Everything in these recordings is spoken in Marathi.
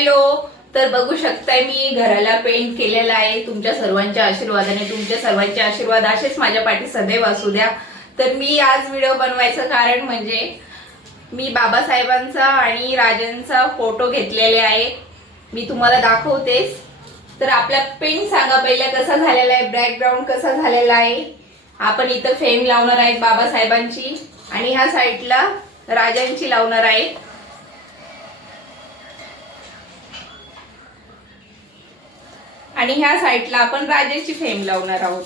हॅलो. तर बघू शकताय मी घराला पेंट केलेला आहे. तुमच्या सर्वांच्या आशीर्वादाने तुमच्या सर्वांचे आशीर्वाद असेच माझ्या पाठी सदैव असू द्या. तर मी आज व्हिडिओ बनवायचं कारण म्हणजे मी बाबासाहेबांचा आणि राजांचा फोटो घेतलेले आहे. मी तुम्हाला दाखवतेच. तर आपला पेंट सांगा पहिला कसा झालेला आहे बॅकग्राऊंड कसा झालेला आहे. आपण इथं फेम लावणार आहेत बाबासाहेबांची आणि ह्या साईडला राजांची लावणार आहेत. आणि ह्या साईडला आपण राजाची फेम लावणार आहोत.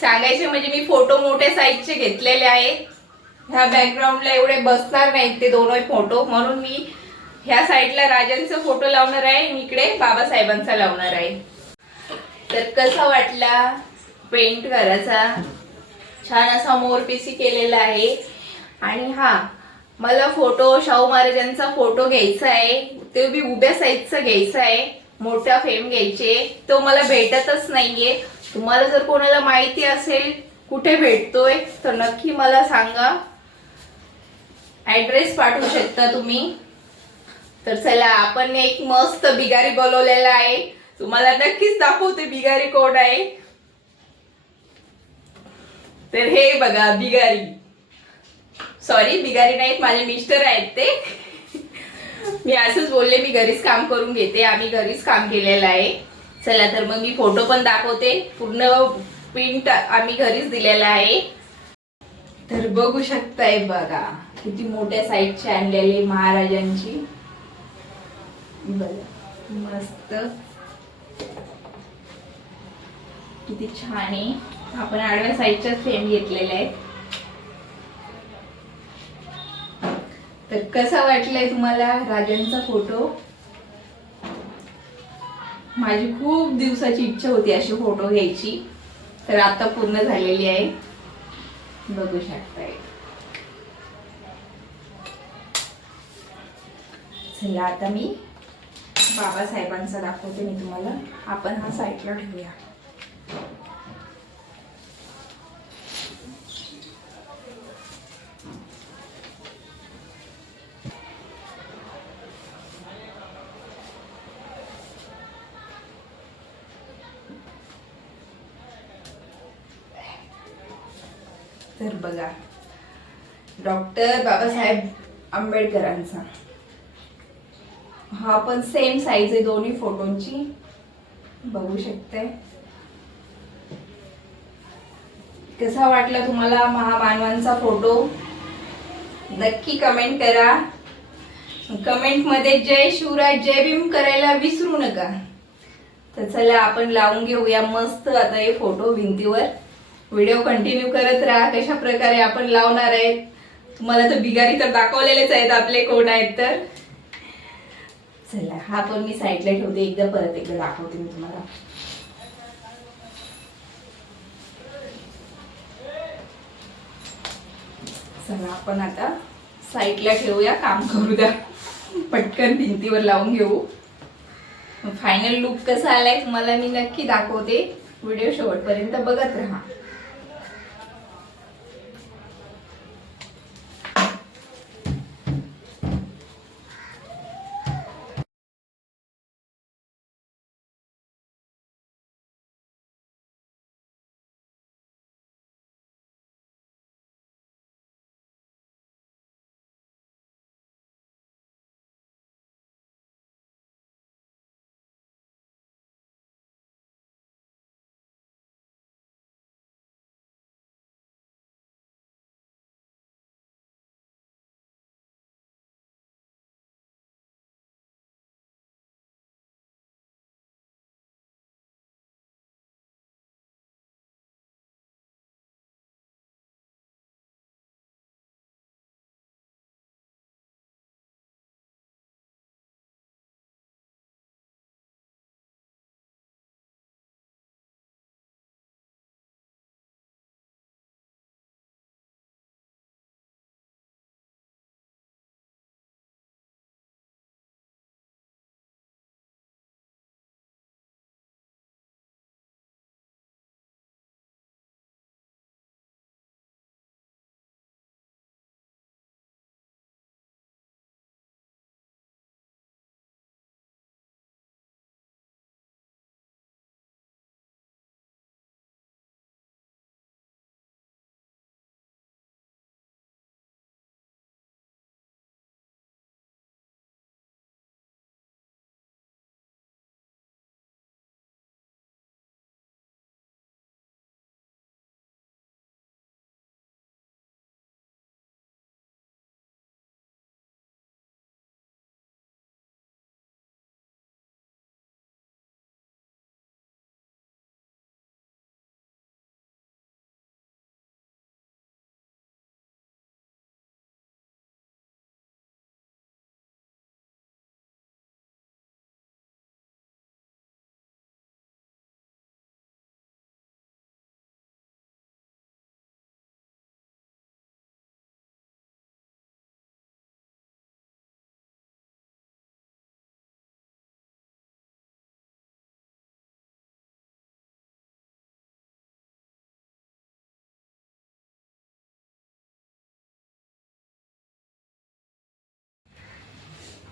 सांगायचे म्हणजे मी फोटो मोठ्या साईजचे घेतलेले आहेत ह्या बॅकग्राऊंडला एवढे बसणार नाहीत ते दोनही फोटो. म्हणून मी ह्या साईडला राजांचा फोटो लावणार आहे आणि इकडे बाबासाहेबांचा लावणार आहे. तर कसा वाटला पेंट करायचा? छान असा मोरपिसी केलेला आहे. आणि हा मला फोटो शाहू महाराजांचा फोटो घ्यायचा आहे. ते बी उभ्या साईजचा घ्यायचा आहे. मोठा फेम घ्यायचे. तो मला भेटतच नाहीये. तुम्हाला जर कोणाला माहिती असेल कुठे भेटतोय तर नक्की मला सांगा. ऍड्रेस पाठवू शकता तुम्ही. तर चला आपण एक मस्त बिगारी बोलवलेला आहे. तुम्हाला नक्कीच दाखवते बिगारी कोण आहे. तर हे बघा बिगारी. सॉरी बिगारी नाहीत माझे मिस्टर आहेत ते. मी असंच बोलले मी घरीच काम करून घेते आम्ही घरीच काम केलेलं आहे. चला तर मग मी फोटो पण दाखवते. पूर्ण प्रिंट आम्ही घरीच दिलेला आहे. तर बघू शकताय बघा किती मोठ्या साईजची आणलेली महाराजांची. बघा मस्त. किती छान आहे. आपण आडव्या साईजच्याच फ्रेम घेतलेल्या आहेत. तर कसा वाटलाय तुम्हाला राजांचा फोटो? माझी खूप दिवसाची इच्छा होती अशी फोटो घ्यायची. तर आता पूर्ण झालेली आहे. बघू शकताय. चला आता मी बाबासाहेबांचा दाखवते मी तुम्हाला. आपण हा साईडला ठेवूया. तर बघा. डॉक्टर बाबासाहेब आंबेडकरांचा. हा पण सेम साईज आहे दोन्ही फोटोंची बघू शकते. कसा वाटला तुम्हाला महामानवांचा फोटो नक्की कमेंट करा. कमेंटमध्ये जय शिवराय जय भीम करायला विसरू नका. तर चला आपण लावून घेऊया मस्त आता हे फोटो भिंतीवर. व्हिडिओ कंटिन्यू करत राहा कशा प्रकारे आपण लावणार आहेत. तुम्हाला तर बिगारी तर दाखवलेलेच आहेत आपले कोण आहेत तर. चला हा पण मी साईडला ठेवते एकदा परत एकदा दाखवते मी तुम्हाला. चला आपण आता साईडला ठेवूया काम करू द्या पटकन भिंतीवर लावून घेऊ. फायनल लुक कसा आलाय तुम्हाला मी नक्की दाखवते. व्हिडिओ शेवटपर्यंत बघत राहा.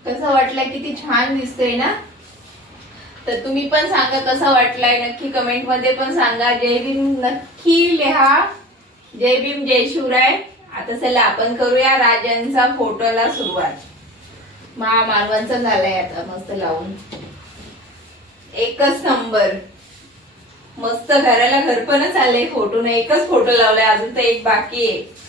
कसा वाटलाय किती छान दिसतोय ना? तर तुम्ही पण सांगा कसा वाटलाय नक्की कमेंटमध्ये पण सांगा. जय भीम नक्की लिहा. जय भीम जय शिवराय. आता चला आपण करूया राजांचा फोटोला सुरुवात. महामानवांचा झालाय आता मस्त लावून. एकच नंबर. मस्त घराला घरपणच आले फोटो नाही एकच फोटो लावलाय अजून तर एक बाकी आहे.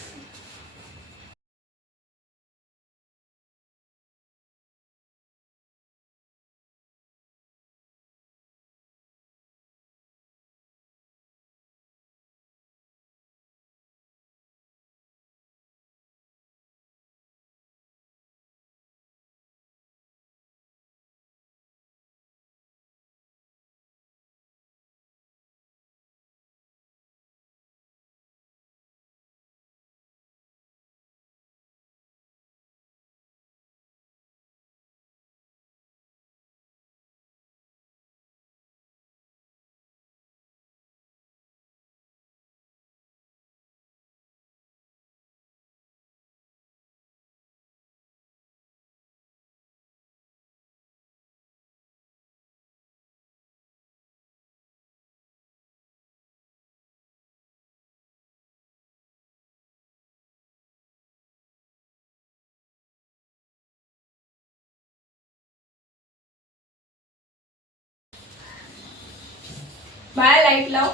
बाळा लाइट लाव.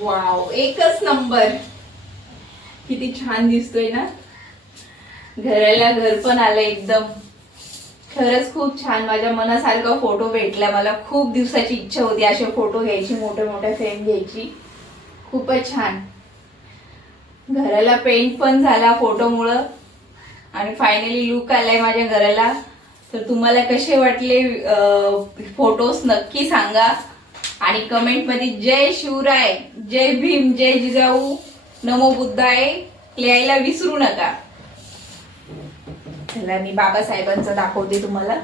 वाव एकच नंबर किती छान दिसतोय ना? घराला घर पण आलं एकदम. खरंच खूप छान. माझ्या मनासारखा फोटो भेटला. मला खूप दिवसाची इच्छा होती असे फोटो घ्यायची मोठे मोठे फ्रेम घ्यायची. खूपच छान. घराला पेंट पण झाला फोटोमुळं आणि फायनली लुक आलाय माझ्या घराला. तर तुम्हाला कसे वाटले फोटोज नक्की सांगा. आणि कमेंटमध्ये जय शिवराय जय भीम जय जिजाऊ. नमो बुद्धाय. लिहायला विसरू नका. चला मी बाबासाहेबांचं दाखवते तुम्हाला.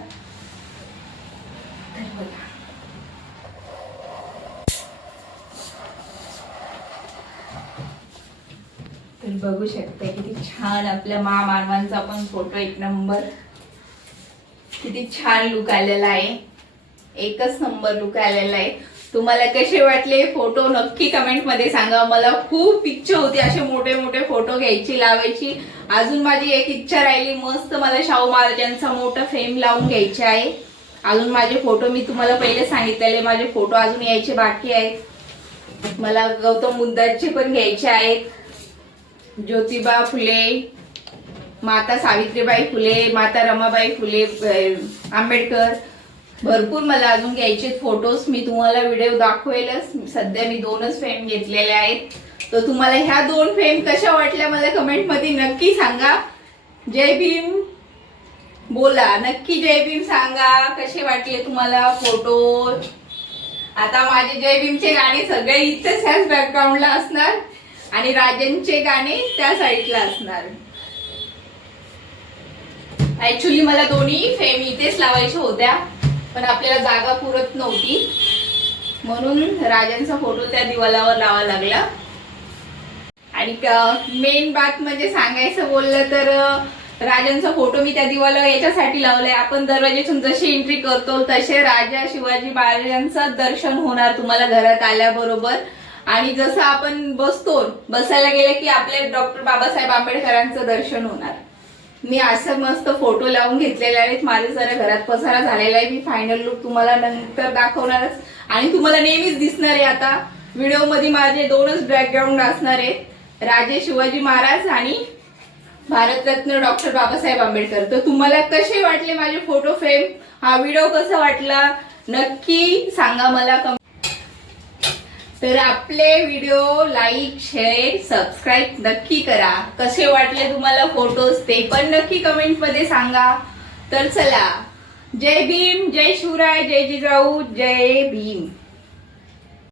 तर बघू. शकता किती छान आपल्या मा मानवांचा पण फोटो एक नंबर किती छान लुक आलेला आहे. एकच नंबर लुक आलेला आहे. तुम्हाला कसे वाटले फोटो नक्की कमेंटमध्ये सांगा. मला खूप इच्छा होती असे मोठे मोठे फोटो घ्यायची लावायची. अजून माझी एक इच्छा राहिली मस्त मला शाहू महाराजांचा मोठा फ्रेम लावून घ्यायचे आहे. अजून माझे फोटो मी तुम्हाला पहिले सांगितलेले माझे फोटो अजून यायचे बाकी आहेत. मला गौतम बुद्धांचे पण घ्यायचे आहेत. ज्योतिबा फुले माता सावित्रीबाई फुले माता रमाबाई फुले आंबेडकर. भरपूर मला अजून घ्यायचे फोटोज मी तुम्हाला व्हिडिओ दाखवेलच. सध्या मी दोनच फ्रेम घेतलेले आहेत. तर तुम्हाला ह्या दोन फ्रेम कशा वाटल्या मला कमेंटमध्ये नक्की सांगा. जय भीम. बोला. नक्की जय भीम सांगा. कसे वाटले तुम्हाला फोटो आता माझे जय भीमचे गाणे सगळे इथेच ह्याच बॅकग्राऊंडला असणार. आणि राजनचे गाणे त्या साईडला असणार. ऍक्च्युली मला दोन्ही फेम इथेच लावायच्या होत्या. पण आपल्याला जागा पुरत नव्हती. म्हणून राजांचा फोटो त्या दिवालावर लावा लागला. आणि मेन बात म्हणजे सांगायचं बोललं तर राजांचा फोटो मी त्या दिवाला याच्यासाठी लावलाय. आपण दरवाजेतून जशी एंट्री करतो तसे राजा शिवाजी महाराजांचं दर्शन होणार तुम्हाला घरात आल्याबरोबर. आणि जसं आपण बसतो बसायला गेलं की आपले डॉक्टर बाबासाहेब आंबेडकरांचं दर्शन होणार. मी असं मस्त फोटो लावून घेतलेले आहेत. माझे जरा घरात पसारा झालेला आहे. मी फायनल लुक तुम्हाला नंतर दाखवणारच. आणि तुम्हाला नेहमीच दिसणार आहे आता. व्हिडिओमध्ये माझे दोनच बॅकग्राऊंड असणार आहेत. राजे शिवाजी महाराज आणि भारतरत्न डॉक्टर बाबासाहेब आंबेडकर. तर तुम्हाला कसे वाटले माझे फोटो फ्रेम हा व्हिडिओ कसा वाटला? नक्की सांगा मला. कम तर आपले व्हिडिओ लाईक शेअर सबस्क्राईब नक्की करा. कसे वाटले तुम्हाला फोटोज ते पण नक्की कमेंटमध्ये सांगा. तर चला. जय भीम जय शिवराय जय जिजाऊ जय भीम.